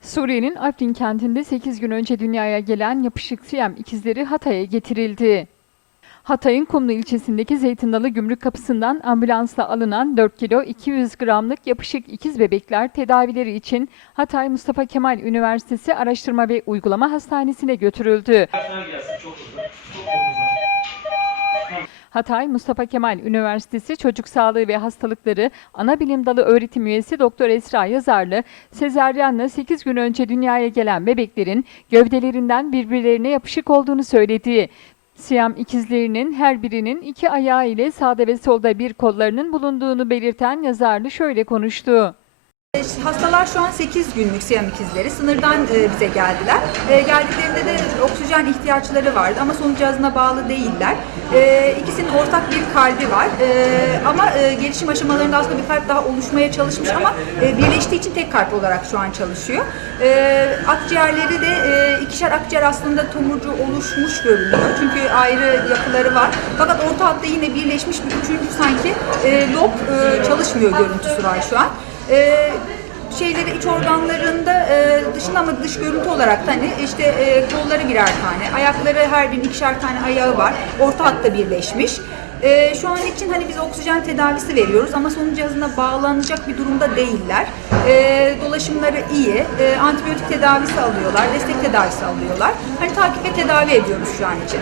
Suriye'nin Afrin kentinde 8 gün önce dünyaya gelen yapışık Siyam ikizleri Hatay'a getirildi. Hatay'ın Kumlu ilçesindeki Zeytin Gümrük Kapısı'ndan ambulansla alınan 4 kilo 200 gramlık yapışık ikiz bebekler tedavileri için Hatay Mustafa Kemal Üniversitesi Araştırma ve Uygulama Hastanesi'ne götürüldü. Çok hızlı. Çok hızlı. Hatay Mustafa Kemal Üniversitesi Çocuk Sağlığı ve Hastalıkları Ana Bilim Dalı öğretim üyesi Doktor Esra Yazarlı, sezaryenle 8 gün önce dünyaya gelen bebeklerin gövdelerinden birbirlerine yapışık olduğunu söyledi. Siyam ikizlerinin her birinin iki ayağı ile sağda ve solda bir kollarının bulunduğunu belirten Yazarlı şöyle konuştu. Hastalar şu an 8 günlük siyam ikizleri. Sınırdan e, bize geldiler. E, geldiklerinde de oksijen ihtiyaçları vardı ama solunum cihazına bağlı değiller. E, ikisinin ortak bir kalbi var. E, ama e, gelişim aşamalarında aslında bir kalp daha oluşmaya çalışmış ama e, birleştiği için tek kalp olarak şu an çalışıyor. E, akciğerleri de e, ikişer akciğer aslında tomurcu oluşmuş görünüyor. Çünkü ayrı yapıları var. Fakat orta hatta yine birleşmiş bir üçüncü sanki e, lob e, çalışmıyor görüntüsü var şu an. E, şeyleri iç organlarında e, dışında ama dış görüntü olarak hani işte e, kolları birer tane, ayakları her birinin ikişer tane ayağı var. Orta hatta birleşmiş. E, şu an için hani biz oksijen tedavisi veriyoruz ama solunum cihazına bağlanacak bir durumda değiller. E, dolaşımları iyi, e, antibiyotik tedavisi alıyorlar, destek tedavisi alıyorlar. Hani takip ve tedavi ediyoruz şu an için.